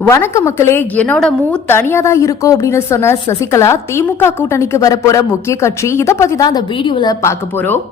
வணக்க மக்களே என்னோட மூ தனியா தான் இருக்கும் அப்படின்னு சொன்ன சசிகலா திமுக கூட்டணிக்கு வரப்போற முக்கிய கட்சி இதை பத்தி தான் இந்த வீடியோல பார்க்க போறோம்.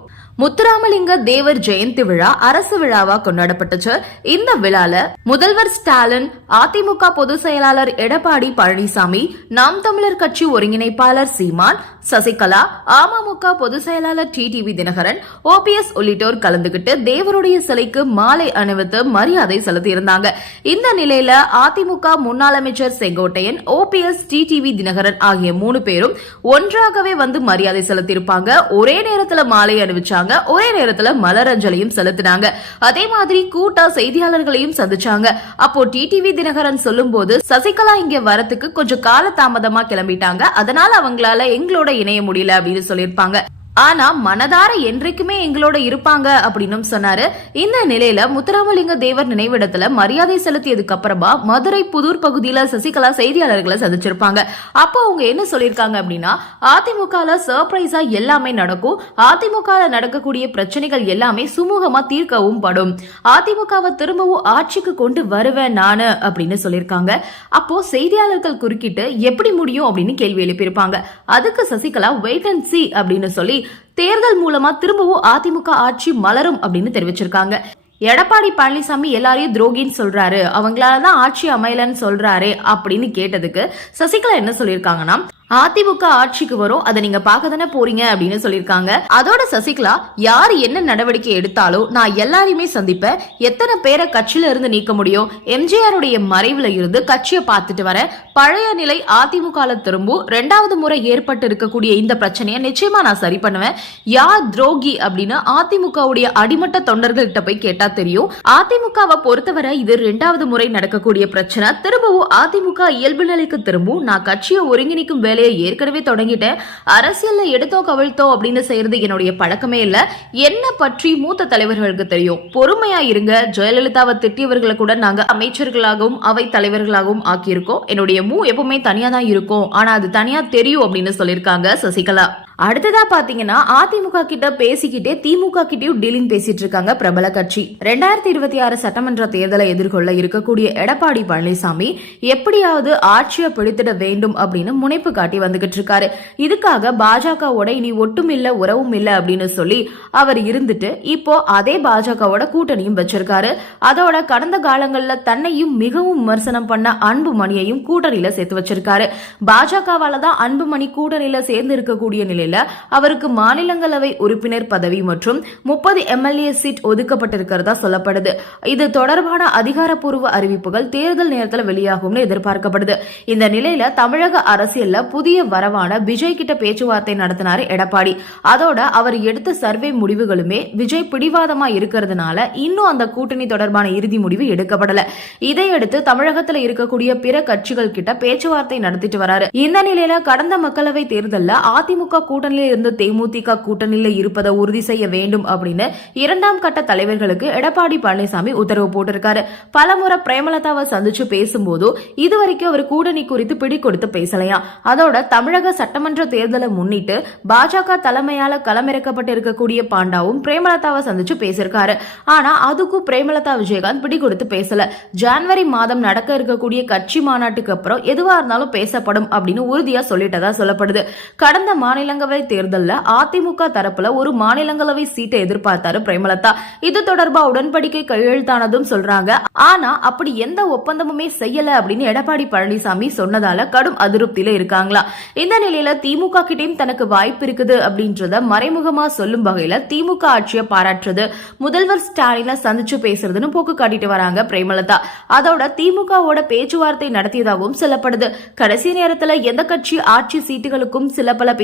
முத்துராமலிங்க தேவர் ஜெயந்தி விழா அரசு விழாவா கொண்டாடப்பட்டுச்சு. இந்த விழால முதல்வர் ஸ்டாலின் அதிமுக பொதுச் செயலாளர் எடப்பாடி பழனிசாமி நாம் தமிழர் கட்சி ஒருங்கிணைப்பாளர் சீமான் சசிகலா அமமுக பொதுச் செயலாளர் டி டிவி தினகரன் ஓபிஎஸ் உள்ளிட்டோர் கலந்துகிட்டு தேவருடைய சிலைக்கு மாலை அணிவித்து மரியாதை செலுத்தியிருந்தாங்க. இந்த நிலையில அதிமுக முன்னாள் அமைச்சர் Sengottaiyan OPS T TV Dhinakaran ஆகிய மூணு பேரும் ஒன்றாகவே வந்து மரியாதை செலுத்தியிருப்பாங்க. ஒரே நேரத்துல மாலை அணிவிச்சாங்க. ஒரே நேரத்துல மலரஞ்சலியும் செலுத்தினாங்க. அதே மாதிரி கூட்டா செய்தியாளர்களையும் சந்திச்சாங்க. அப்போ டிடிவி தினகரன் சொல்லும் போது சசிகலா இங்க வரத்துக்கு கொஞ்சம் கால தாமதமா கிளம்பிட்டாங்க. அதனால அவங்களால எங்களோட இணைய முடியல அப்படின்னு சொல்லியிருப்பாங்க. ஆனா மனதார என்றைக்குமே எங்களோட இருப்பாங்க அப்படின்னும் சொன்னாரு. இந்த நிலையில முத்துராமலிங்க தேவர் நினைவிடத்துல மரியாதை செலுத்தியதுக்கு அப்புறமா மதுரை புதூர் பகுதியில சசிகலா செய்தியாளர்களை சந்திச்சிருப்பாங்க. அப்போ அவங்க என்ன சொல்லியிருக்காங்க அப்படின்னா அதிமுகல சர்ப்ரைஸா எல்லாமே நடக்கும். அதிமுக நடக்கக்கூடிய பிரச்சனைகள் எல்லாமே சுமூகமா தீர்க்கவும் படும். அதிமுகவை திரும்பவும் ஆட்சிக்கு கொண்டு வருவேன் நானு அப்படின்னு சொல்லியிருக்காங்க. அப்போ செய்தியாளர்கள் குறுக்கிட்டு எப்படி முடியும் அப்படின்னு கேள்வி எழுப்பியிருப்பாங்க. அதுக்கு சசிகலா வெயிட் அண்ட் சி அப்படின்னு சொல்லி தேர்தல் மூலமா திரும்பவும் அதிமுக ஆட்சி மலரும் அப்படின்னு தெரிவிச்சிருக்காங்க. எடப்பாடி பழனிசாமி எல்லாரையும் துரோகின்னு சொல்றாரு. அவங்களால தான் ஆட்சி அமையலன்னு சொல்றாரு அப்படின்னு கேட்டதுக்கு சசிகலா என்ன சொல்லியிருக்காங்கன்னா அதிமுக ஆட்சிக்கு வரும். அதை நீங்க பார்க்க தானே போறீங்க அப்படின்னு சொல்லியிருக்காங்க. அதோட சசிகலா யார் என்ன நடவடிக்கை எடுத்தாலும் நான் எல்லாரையுமே சந்திப்பேன். எத்தனை பேரை கட்சியில இருந்து நீக்க முடியும்? எம்ஜிஆருடைய மறைவுல இருந்து கட்சியை பார்த்துட்டு வரேன் பழைய நிலை அதிமுக திரும்பும் ரெண்டாவது முறை ஏற்பட்டு இருக்கக்கூடிய இந்த பிரச்சனையை நிச்சயமா நான் சரி பண்ணுவேன். யார் துரோகி அப்படின்னு அதிமுகவுடைய அடிமட்ட தொண்டர்கள்கிட்ட போய் கேட்டா தெரியும். அதிமுகவை பொறுத்தவரை இது ரெண்டாவது முறை நடக்கக்கூடிய பிரச்சனை. திரும்பவும் அதிமுக இயல்பு நிலைக்கு திரும்பும். நான் கட்சியை ஒருங்கிணைக்கும் வேலையை ஏற்கனவே தொடங்கிட்டேன் அரசியல்ல எடுத்தோ கவிழ்த்தோ அப்படின்னு செய்யறது என்னுடைய பழக்கமே இல்ல. என்ன பற்றி மூத்த தலைவர்களுக்கு தெரியும். பொறுமையா இருங்க. ஜெயலலிதாவை திட்டியவர்களை கூட நாங்க அமைச்சர்களாகவும் அவை தலைவர்களாகவும் ஆக்கியிருக்கோம். என்னுடைய மூ எப்பவுமே தனியா தான் இருக்கும். ஆனா அது தனியா தெரியும் அப்படின்னு சொல்லியிருக்காங்க சசிகலா. அடுத்ததா பாத்தீங்கன்னா அதிமுக கிட்ட பேசிக்கிட்டே திமுக கிட்டயும் டீலிங் பேசிட்டு இருக்காங்க பிரபல கட்சி. ரெண்டாயிரத்தி இருபத்தி ஆறு சட்டமன்ற தேர்தலை எதிர்கொள்ள இருக்கக்கூடிய எடப்பாடி பழனிசாமி எப்படியாவது ஆட்சியை பிடித்திட வேண்டும் அப்படின்னு முனைப்பு காட்டி வந்துகிட்டு இருக்காரு. இதுக்காக பாஜகவோட இனி ஒட்டும் இல்ல உறவும் இல்ல அப்படின்னு சொல்லி அவர் இருந்துட்டு இப்போ அதே பாஜகவோட கூட்டணியும் வச்சிருக்காரு. அதோட கடந்த காலங்கள்ல தன்னையும் மிகவும் விமர்சனம் பண்ண அன்புமணியையும் கூட்டணியில சேர்த்து வச்சிருக்காரு. பாஜகவால தான் அன்புமணி கூட்டணியில சேர்ந்து இருக்கக்கூடிய நிலையில அவருக்கு மாநிலங்களவை உறுப்பினர் பதவி மற்றும் முப்பது எம்எல்ஏ சீட் ஒதுக்கப்பட்டிருக்கிறதா சொல்லப்படுது. இது தொடர்பான அதிகாரப்பூர்வ அறிவிப்புகள் தேர்தல் நேரத்தில் வெளியாகும்னு எதிர்பார்க்கப்படுது. இந்த நிலையில தமிழக அரசியல்ல புதிய வரவான விஜய் கிட்ட பேச்சுவார்த்தை நடத்தினாரு எடப்பாடி. அதோட அவர் எடுத்த சர்வே முடிவுகளுமே விஜய் பிடிவாதமா இருக்கிறதுனால இன்னும் அந்த கூட்டணி தொடர்பான இறுதி முடிவு எடுக்கப்படல. இதையடுத்து தமிழகத்தில் இருக்கக்கூடிய பிற கட்சிகள் கிட்ட பேச்சுவார்த்தை நடத்திட்டு வராரு. இந்த நிலையில கடந்த மக்களவை தேர்தலில் அதிமுக கூட்டணியில் இருந்து தேமுதிக கூட்டணியில் இருப்பதை உறுதி செய்ய வேண்டும் அப்படின்னு இரண்டாம் கட்ட தலைவர்களுக்கு எடப்பாடி பழனிசாமி உத்தரவு போட்டிருக்காரு. பலமுறை பிரேமலதாவை சந்திச்சு பேசும்போதோ இதுவரைக்கும் அவர் கூட்டணி குறித்து பிடி கொடுத்து பேசலையா? அதோட தமிழக சட்டமன்ற தேர்தலை முன்னிட்டு பாஜக தலைமையால களமிறக்கப்பட்டிருக்கக்கூடிய பாண்டாவும் பிரேமலதாவை சந்திச்சு பேசியிருக்காரு. ஆனா அதுக்கும் பிரேமலதா விஜயகாந்த் பிடி கொடுத்து பேசல. ஜான்வரி மாதம் நடக்க இருக்கக்கூடிய கட்சி மாநாட்டுக்கு அப்புறம் எதுவா இருந்தாலும் பேசப்படும் அப்படின்னு உறுதியா சொல்லிட்டதா சொல்லப்படுது. கடந்த மாநிலங்க மாநிலங்களவை தேர்தலில் அதிமுக தரப்புல ஒரு மாநிலங்களவை சீட்டை எதிர்பார்த்தாரு பிரேமலதா. இது தொடர்பா உடன்படிக்கை கையெழுத்தானதும் சொல்றாங்க. ஆனா அப்படி எந்த ஒப்பந்தமுமே செய்யல அப்படின்னு எடப்பாடி பழனிசாமி சொன்னதால கடும் அதிருப்தியில இருக்காங்களா? இந்த நிலையில திமுக கிட்டையும் தனக்கு வாய்ப்பு இருக்குது அப்படின்றத மறைமுகமா சொல்லும் வகையில திமுக ஆட்சியை பாராட்டுறது. முதல்வர் ஸ்டாலினை சந்திச்சு பேசுறதுன்னு போக்கு காட்டிட்டு வராங்க பிரேமலதா. அதோட திமுகவோட பேச்சுவார்த்தை நடத்தியதாகவும் சொல்லப்படுது. கடைசி நேரத்துல எந்த கட்சி ஆட்சி சீட்டுகளுக்கும் சில பல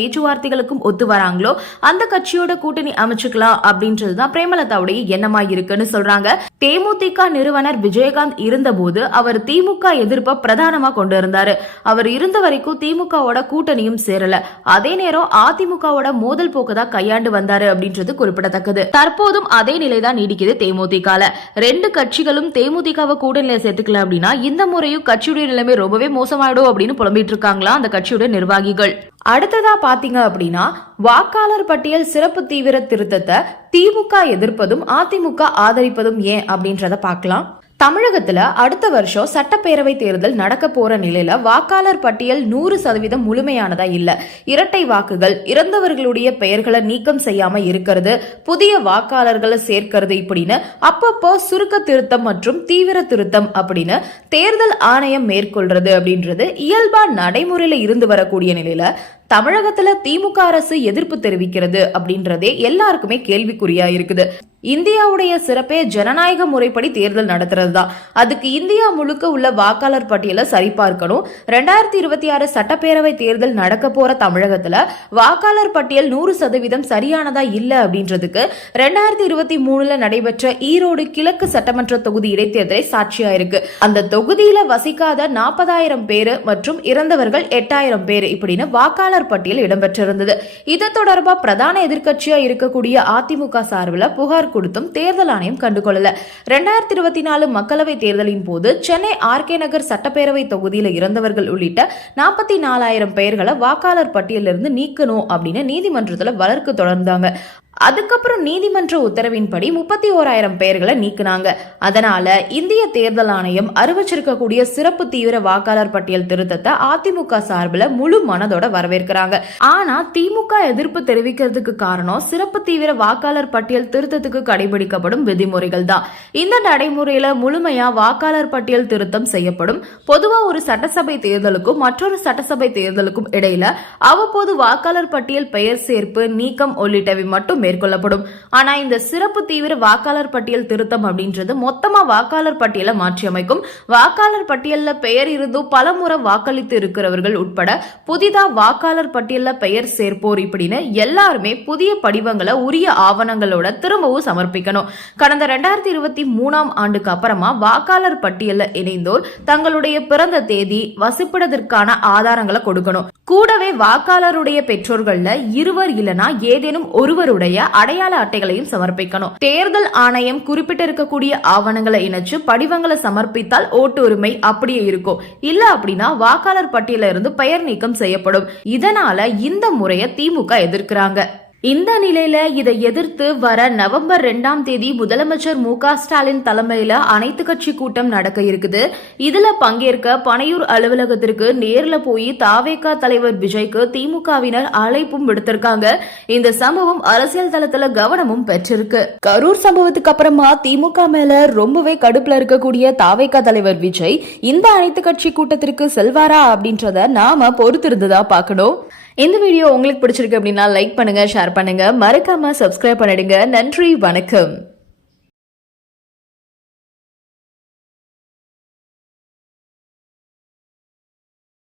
கொள்கைகளுக்கும் ஒத்து வராங்களோ அந்த கட்சியோட கூட்டணி அமைச்சுக்கலாம் அப்படின்றதுதான் பிரேமலதாவுடைய எண்ணமா இருக்குன்னு சொல்றாங்க. தேமுதிக நிறுவனர் விஜயகாந்த் இருந்தபோது அவர் திமுக எதிர்ப்பை பிரதானமா கொண்டு இருந்தாரு அவர் இருந்த வரைக்கும் திமுகவோட கூட்டணியும் சேரல. அதே நேரம் அதிமுகவோட மோதல் போக்கு தான் கையாண்டு வந்தாரு அப்படின்றது குறிப்பிடத்தக்கது. தற்போதும் அதே நிலைதான் நீடிக்குது தேமுதிகால. ரெண்டு கட்சிகளும் தேமுதிகவை கூட்டணியில சேர்த்துக்கல அப்படின்னா இந்த முறையும் கட்சியுடைய நிலைமை ரொம்பவே மோசமாயிடும் அப்படின்னு புலம்பிட்டு இருக்காங்களா அந்த கட்சியோட நிர்வாகிகள்? அடுத்ததா பாத்தீங்க அப்படின்னா வாக்காளர் பட்டியல் சிறப்பு தீவிர திருத்தத்தை திமுக எதிர்ப்பதும் அதிமுக ஆதரிப்பதும் ஏன் அப்படின்றத பார்க்கலாம். தமிழகத்துல அடுத்த வருஷம் சட்டப்பேரவை தேர்தல் நடக்க போற நிலையில வாக்காளர் பட்டியல் நூறு சதவீதம் முழுமையானதா இல்ல? இரட்டை வாக்குகள் இறந்தவர்களுடைய பெயர்களை நீக்கம் செய்யாம இருக்கிறது புதிய வாக்காளர்களை சேர்க்கிறது இப்படின்னு அப்பப்போ சுருக்க திருத்தம் மற்றும் தீவிர திருத்தம் அப்படின்னு தேர்தல் ஆணையம் மேற்கொள்றது அப்படின்றது இயல்பா நடைமுறையில இருந்து வரக்கூடிய நிலையில தமிழகத்துல திமுக அரசு எதிர்ப்பு தெரிவிக்கிறது அப்படின்றதே எல்லாருக்குமே கேள்விக்குறியா இருக்குது. இந்தியாவுடைய சிறப்பே ஜனநாயக முறைப்படி தேர்தல் நடத்துறது தான் அதுக்கு இந்தியா முழுக்க உள்ள வாக்காளர் பட்டியலை சரிபார்க்கணும். ரெண்டாயிரத்தி இருபத்தி ஆறு சட்டப்பேரவை தேர்தல் நடக்க போற தமிழகத்துல வாக்காளர் பட்டியல் நூறு சதவீதம் சரியானதா இல்ல அப்படின்றதுக்கு ரெண்டாயிரத்தி இருபத்தி மூணுல நடைபெற்ற ஈரோடு கிழக்கு சட்டமன்ற தொகுதி இடைத்தேர்தலை சாட்சியா இருக்கு அந்த தொகுதியில வசிக்காத நாற்பதாயிரம் பேரு மற்றும் இறந்தவர்கள் எட்டாயிரம் பேர் இப்படின்னு வாக்காளர் பட்டியல் இடம்பெற்றிருந்தது. இது தொடர்பாக பிரதான எதிர்க்கட்சியா இருக்கக்கூடிய அதிமுக சார்பில் புகார் கொடுத்தும் தேர்தல் ஆணையம் கண்டுகொள்ளல. ரெண்டாயிரத்தி இருபத்தி நாலு மக்களவை தேர்தலின் போது சென்னை ஆர்கே நகர் சட்டப்பேரவை தொகுதியில் இறந்தவர்கள் உள்ளிட்ட நாற்பத்தி நாலாயிரம் பெயர்களை வாக்காளர் பட்டியலிருந்து நீக்கணும் அப்படின்னு நீதிமன்றத்தில் வழக்கு தொடர்ந்தாங்க. அதுக்கப்புறம் நீதிமன்ற உத்தரவின்படி முப்பத்தி ஓராயிரம் பெயர்களை நீக்கினாங்க. அதனால இந்திய தேர்தல் ஆணையம் அறிவிச்சிருக்கக்கூடிய சிறப்பு தீவிர வாக்காளர் பட்டியல் திருத்தத்தை அதிமுக சார்பில் முழு மனதோட வரவேற்கிறாங்க. ஆனா திமுக எதிர்ப்பு தெரிவிக்கிறதுக்கு காரணம் சிறப்பு தீவிர வாக்காளர் பட்டியல் திருத்தத்துக்கு கடைபிடிக்கப்படும் விதிமுறைகள் தான். இந்த நடைமுறையில முழுமையா வாக்காளர் பட்டியல் திருத்தம் செய்யப்படும். பொதுவா ஒரு சட்டசபை தேர்தலுக்கும் மற்றொரு சட்டசபை தேர்தலுக்கும் இடையில அவ்வப்போது வாக்காளர் பட்டியல் பெயர் சேர்ப்பு நீக்கம் உள்ளிட்டவை மட்டும் மேற்கொள்ளப்படும். ஆனா இந்த சிறப்பு தீவிர வாக்காளர் பட்டியல் திருத்தம் அப்படின்றது மொத்தமா வாக்காளர் பட்டியலை மாற்றி அமைக்கும் வாக்காளர் பட்டியல்ல பெயர் இருந்தும் பலமுறை வாக்களித்து இருக்கிறவர்கள் உட்பட புதிதா வாக்காளர் பட்டியல்ல பெயர் சேர்ப்போர் இப்படின்னு எல்லாருமே புதிய படிவங்களை உரிய ஆவணங்களோட திரும்பவும் சமர்ப்பிக்கணும். கடந்த ரெண்டாயிரத்தி இருபத்தி மூணாம் ஆண்டுக்கு அப்புறமா வாக்காளர் பட்டியல்ல இணைந்தோர் தங்களுடைய பிறந்த தேதி வசிப்பிடத்திற்கான ஆதாரங்களை கொடுக்கணும். கூடவே வாக்காளருடைய பெற்றோர்கள்ல இருவர் இல்லனா ஏதேனும் ஒருவருடைய அடையாள அட்டைகளையும் சமர்ப்பிக்கணும். தேர்தல் ஆணையம் குறிப்பிட்டிருக்கக்கூடிய ஆவணங்களை இணைச்சு படிவங்களை சமர்ப்பித்தால் ஓட்டு உரிமை அப்படியே இருக்கும். இல்ல அப்படின்னா வாக்காளர் பட்டியல இருந்து பெயர் நீக்கம் செய்யப்படும். இதனால இந்த முறையை திமுக எதிர்க்கிறாங்க. இந்த நிலையில இதை எதிர்த்து வர நவம்பர் ரெண்டாம் தேதி முதலமைச்சர் மு க ஸ்டாலின் தலைமையில அனைத்து கட்சி கூட்டம் நடக்க இருக்குது. இதுல பங்கேற்க பனையூர் அலுவலகத்திற்கு நேர்ல போய் தாவேகா தலைவர் விஜய்க்கு திமுகவினர் அழைப்பும் விடுத்திருக்காங்க. இந்த சம்பவம் அரசியல் தளத்துல கவனமும் பெற்றிருக்கு. கரூர் சம்பவத்துக்கு அப்புறமா திமுக மேல ரொம்பவே கடுப்புல இருக்கக்கூடிய தாவேகா தலைவர் விஜய் இந்த அனைத்து கட்சி கூட்டத்திற்கு செல்வாரா அப்படின்றத நாம பொறுத்திருந்துதான் பார்க்கணும். இந்த வீடியோ உங்களுக்கு பிடிச்சிருக்கு அப்படின்னா லைக் பண்ணுங்க ஷேர் பண்ணுங்க. மறக்காம சப்ஸ்கிரைப் பண்ணிடுங்க. நன்றி வணக்கம்.